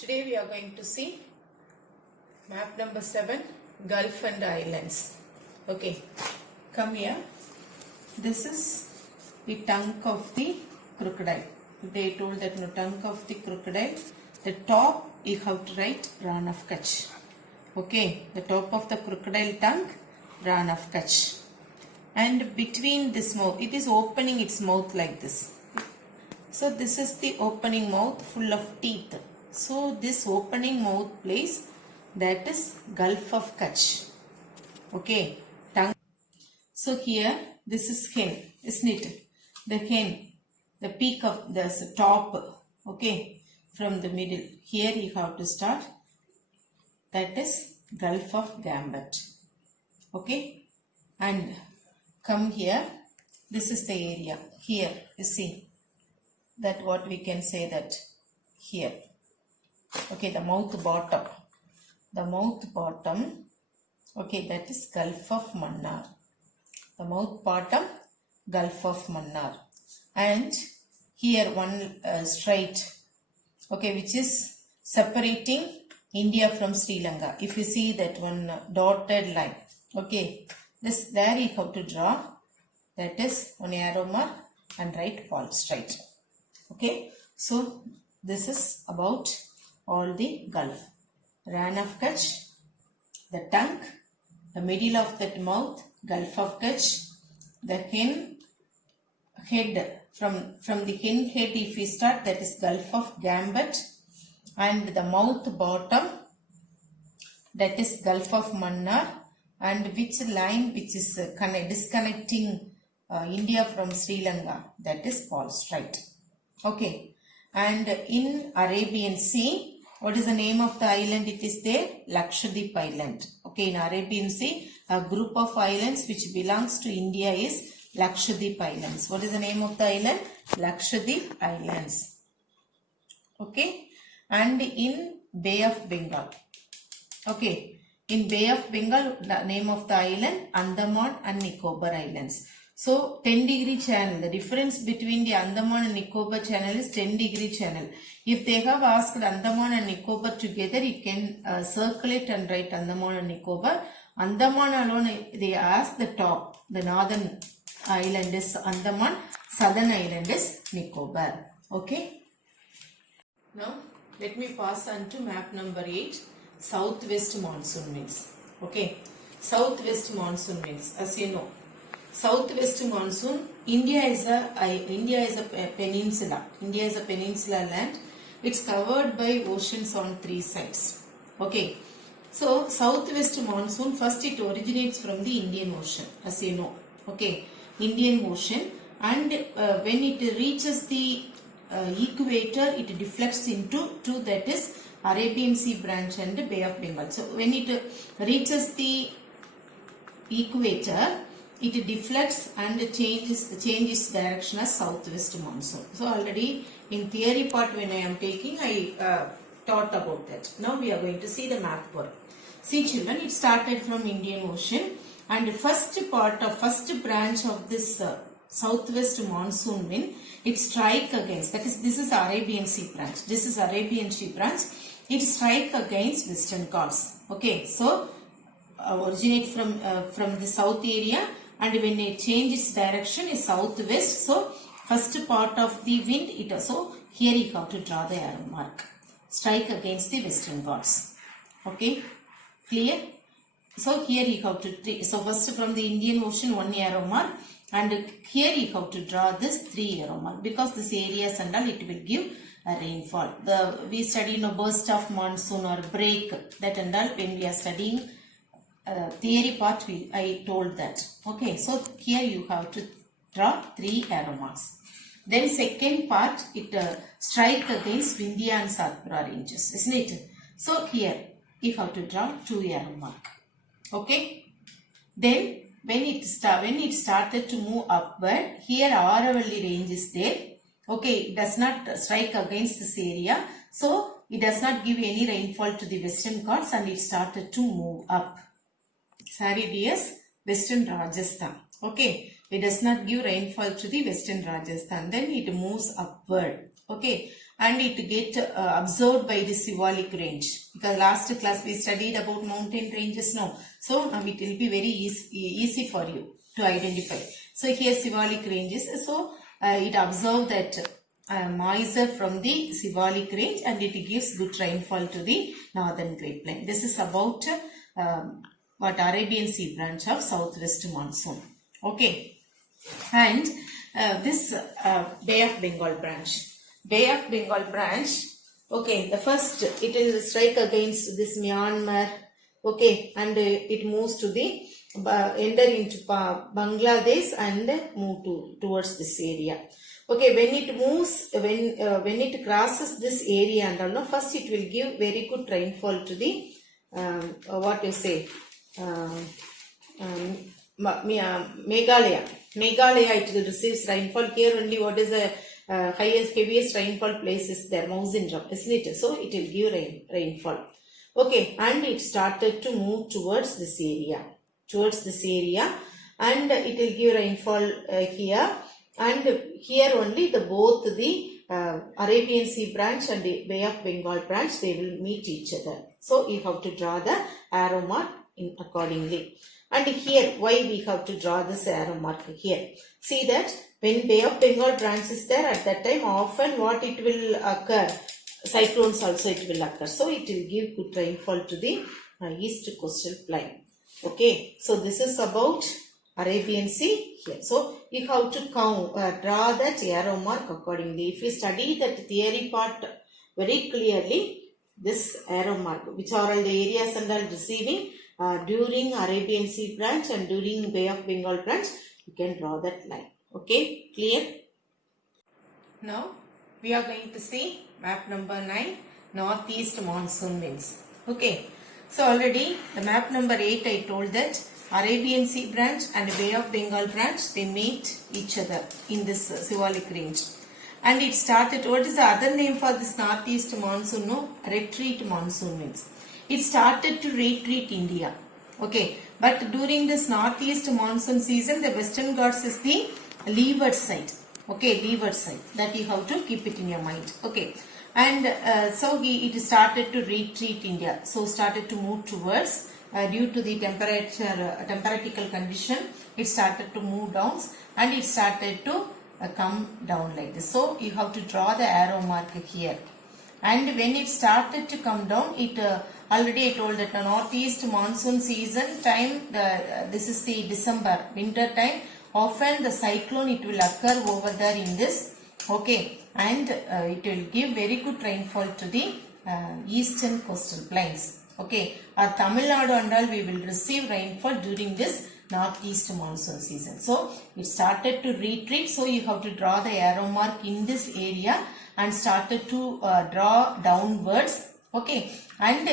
Today we are going to see map number 7, Gulf and Islands. Okay, come here. This is the tongue of the crocodile. They told that no tongue of the crocodile. The top you have to write Ran of Kutch. Okay, the top of the crocodile tongue, Ran of Kutch. And between this mouth, it is opening its mouth like this. So this is the opening mouth full of teeth. So this opening mouth place, that is Gulf of Kutch. Okay, tongue. So here this is hen, isn't it? The hen, the peak of the top. Okay, from the middle. Here you have to start. That is Gulf of Gambit. Okay, and come here. This is the area. Here you see that what we can say that here. Okay, the mouth bottom. The mouth bottom. Okay, that is Gulf of Mannar. The mouth bottom, Gulf of Mannar. And here one strait. Okay, which is separating India from Sri Lanka. If you see that one dotted line. Okay, this there you have to draw. That is one arrow mark and write Paul Strait. Okay, so this is about all the Gulf. Ran of Kutch, the tongue, the middle of that mouth, Gulf of Kutch, the hen head, from the hen head if we start, that is Gulf of Gambit, and the mouth bottom, that is Gulf of Mannar, and which line which is disconnecting India from Sri Lanka, that is Paul Strait. Okay, and in Arabian Sea, what is the name of the island? It is there, Lakshadweep Island. Okay, in Arabian Sea, a group of islands which belongs to India is Lakshadweep Islands. What is the name of the island? Lakshadweep Islands. Okay, and in Bay of Bengal. Okay, in Bay of Bengal, the name of the island, Andaman and Nicobar Islands. So 10-degree channel, the difference between the Andaman and Nicobar channel is 10-degree channel. If they have asked Andaman and Nicobar together, it can circulate and write Andaman and Nicobar. Andaman alone, they ask the top, the northern island is Andaman, southern island is Nicobar. Okay. Now, let me pass on to map number 8, southwest monsoon winds. Okay, southwest monsoon winds, as you know. Southwest monsoon, India is a peninsula. India is a peninsula land. It's covered by oceans on 3 sides. Okay. So, southwest monsoon, first it originates from the Indian Ocean, as you know. Okay. Indian Ocean. And when it reaches the equator, it deflects into two, that is Arabian Sea branch and Bay of Bengal. So, when it reaches the equator, it deflects and changes direction as southwest monsoon. So already in theory part when I am taking, I taught about that. Now we are going to see the map work. See children, it started from Indian Ocean, and first branch of this southwest monsoon wind, it strike against, that is, this is Arabian Sea branch. This is Arabian Sea branch. It strike against Western Ghats. Okay, so originate from the south area, and when it changes direction is southwest. So first part of the wind, it also, here you have to draw the arrow mark. Strike against the Western Ghats. Okay, clear? So here you have to, so first from the Indian Ocean 1 arrow mark, and here you have to draw this 3 arrow mark, because this areas and all, it will give a rainfall. We study burst of monsoon or break, that and all, when we are studying theory part, I told that. Okay, so here you have to draw 3 arrow marks. Then second part, it strike against Vindhya and Satpura ranges, isn't it? So here you have to draw 2 arrow mark. Okay. Then when it started to move upward, here Aravalli range is there. Okay, it does not strike against this area, so it does not give any rainfall to the Western Ghats, and it started to move up. Sorry dears, Western Rajasthan. Okay, it does not give rainfall to the Western Rajasthan. Then it moves upward. Okay, and it get absorbed by the symbolic range. Because last class we studied about mountain ranges now. So now it will be very easy for you to identify. So here symbolic ranges. So it absorbs that moisture from the symbolic range and it gives good rainfall to the northern Great Plain. This is about what Arabian Sea branch of southwest monsoon. Okay. And this Bay of Bengal branch. Bay of Bengal branch, okay, the first it will strike against this Myanmar, okay, and it moves to the enter into Bangladesh and move towards this area. Okay, when it moves, when it crosses this area and all, first it will give very good rainfall to the what you say, Meghalaya. Meghalaya it will receive rainfall. Here only what is the heaviest rainfall place is there, Monsoon, isn't it? So it will give rainfall. Okay, and it started to move towards this area, and it will give rainfall here, and here only both the Arabian Sea branch and the Bay of Bengal branch, they will meet each other. So you have to draw the arrow mark in accordingly. And here, why we have to draw this arrow mark here? See that when Bay of Bengal branch is there, at that time often what it will occur, cyclones also it will occur. So it will give good rainfall to the east coastal plain. Okay, so this is about Arabian Sea here. So you have to draw that arrow mark accordingly. If you study that theory part very clearly, this arrow mark, which are all the areas and all receiving during Arabian Sea branch and during Bay of Bengal branch, you can draw that line. Okay, clear? Now we are going to see map number 9, northeast monsoon winds. Okay, so already the map number 8 I told that Arabian Sea branch and Bay of Bengal branch, they meet each other in this symbolic range. And it started, what is the other name for this northeast monsoon? No, retreat monsoon winds. It started to retreat India. Okay, but during this northeast monsoon season, the Western Ghats is the leeward side. Okay, leeward side. That you have to keep it in your mind. Okay, and so it started to retreat India. So started to move towards, due to the temperatical condition, it started to move down and it started to come down like this. So you have to draw the arrow mark here. And when it started to come down, it already I told that the northeast monsoon season time, this is the December winter time. Often the cyclone it will occur over there in this. Okay, and it will give very good rainfall to the eastern coastal plains. Okay, our Tamil Nadu and all we will receive rainfall during this northeast monsoon season. So it started to retreat. So you have to draw the arrow mark in this area and started to draw downwards. Okay, and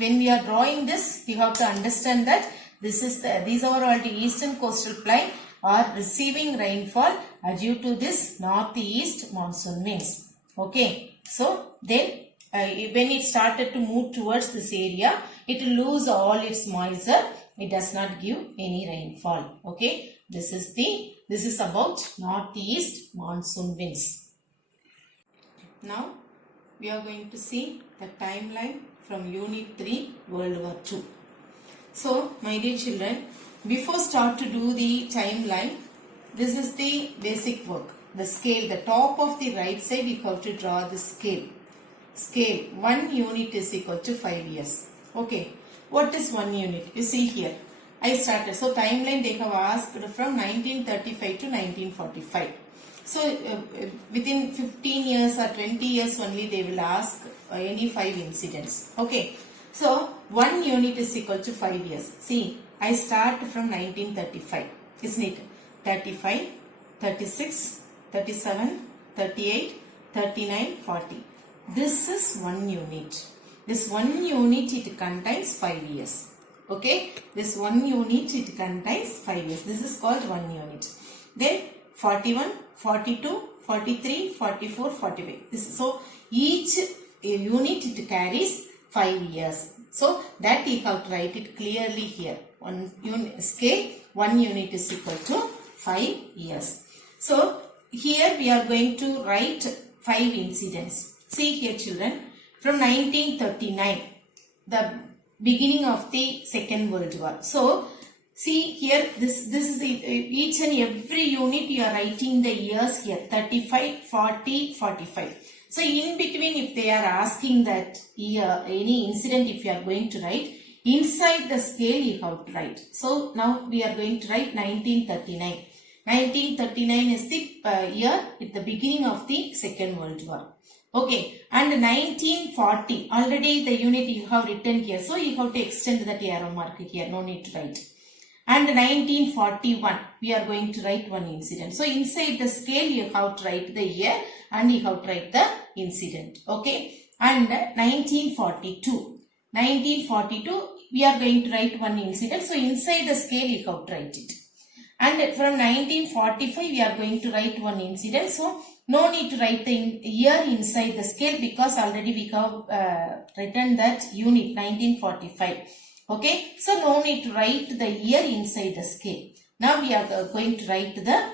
when we are drawing this, you have to understand that these are all the eastern coastal plain are receiving rainfall due to this northeast monsoon winds. Okay, so then when it started to move towards this area, it will lose all its moisture. It does not give any rainfall. Okay, this is about northeast monsoon winds. Now we are going to see the timeline from Unit 3 World War II. So my dear children, before start to do the timeline, this is the basic work. The scale, the top of the right side, you have to draw the scale. Scale, 1 unit is equal to 5 years. Okay, what is 1 unit? You see here, I started. So timeline they have asked from 1935 to 1945. So within 15 years or 20 years only they will ask any 5 incidents. Okay, so 1 unit is equal to 5 years. See, I start from 1935, isn't it? 35, 36, 37, 38, 39, 40. This is 1 unit. This 1 unit it contains 5 years. Okay, this 1 unit it contains 5 years. This is called 1 unit. Then 41, 42, 43, 44, 45. So each unit it carries 5 years. So that you have to write it clearly here. 1 unit scale, 1 unit is equal to 5 years. So here we are going to write 5 incidents. See here children, from 1939, the beginning of the Second World War. So, see here, this is each and every unit you are writing the years here, 35, 40, 45. So, in between if they are asking that year, any incident if you are going to write, inside the scale you have to write. So, now we are going to write 1939. 1939 is the year at the beginning of the Second World War. Okay, and 1940, already the unit you have written here, so you have to extend that arrow mark here, no need to write. And 1941, we are going to write one incident. So inside the scale you have to write the year and you have to write the incident. Okay, and 1942, we are going to write one incident. So inside the scale you have to write it. And from 1945, we are going to write one incident. So no need to write the year inside the scale because already we have written that unit 1945. Okay, so no need to write the year inside the scale. Now we are going to write the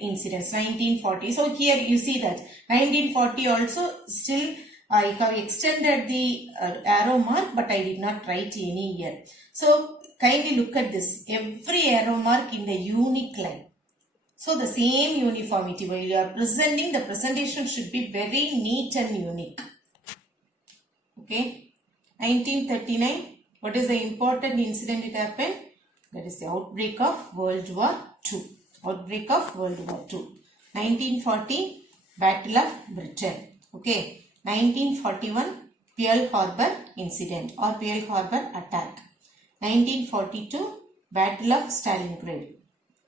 incidents 1940. So here you see that 1940 also still I have extended the arrow mark, but I did not write any year. So kindly look at this. Every arrow mark in the unique line. So the same uniformity while you are presenting, the presentation should be very neat and unique. Okay. 1939. What is the important incident it happened? That is the outbreak of World War II. Outbreak of World War II. 1940. Battle of Britain. Okay. 1941. Pearl Harbor incident or Pearl Harbor attack. 1942. Battle of Stalingrad.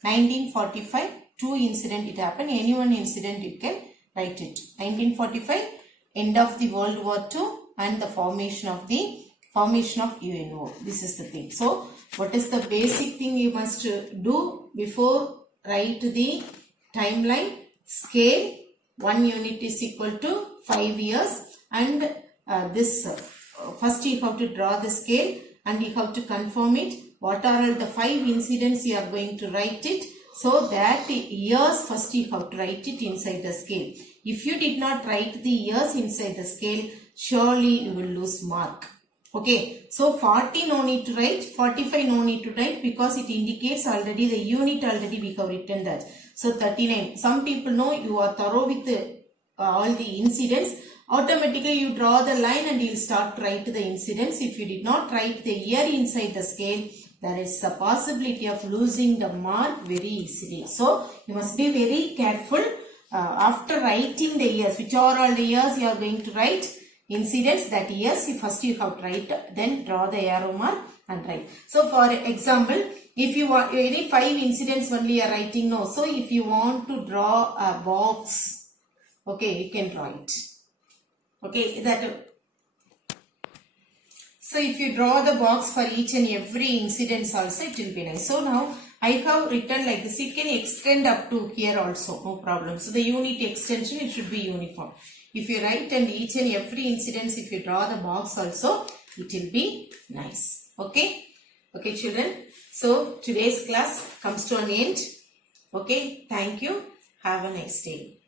1945. Two incident it happened. Any one incident you can write it. 1945. End of the World War II and the formation of UNO. This is the thing. So, what is the basic thing you must do before write the timeline? Scale. 1 unit is equal to 5 years. And first you have to draw the scale and you have to confirm it. What are all the 5 incidents you are going to write it? So that years first you have to write it inside the scale. If you did not write the years inside the scale, surely you will lose mark. Okay, so 40 no need to write, 45 no need to write because it indicates already the unit already we have written that. So 39, some people know you are thorough with all the incidents. Automatically you draw the line and you will start to write the incidents. If you did not write the year inside the scale, there is a possibility of losing the mark very easily. So you must be very careful after writing the years. Which are all the years you are going to write? Incidents, that years first you have to write, then draw the arrow mark and write. So for example, if you want any 5 incidents only you are writing, no. So if you want to draw a box, okay, you can draw it. Okay, so if you draw the box for each and every incidents also, it will be nice. So now I have written like this. It can extend up to here also, no problem. So the unit extension, it should be uniform. If you write and each and every incidents, if you draw the box also, it will be nice. Okay. Okay children. So today's class comes to an end. Okay. Thank you. Have a nice day.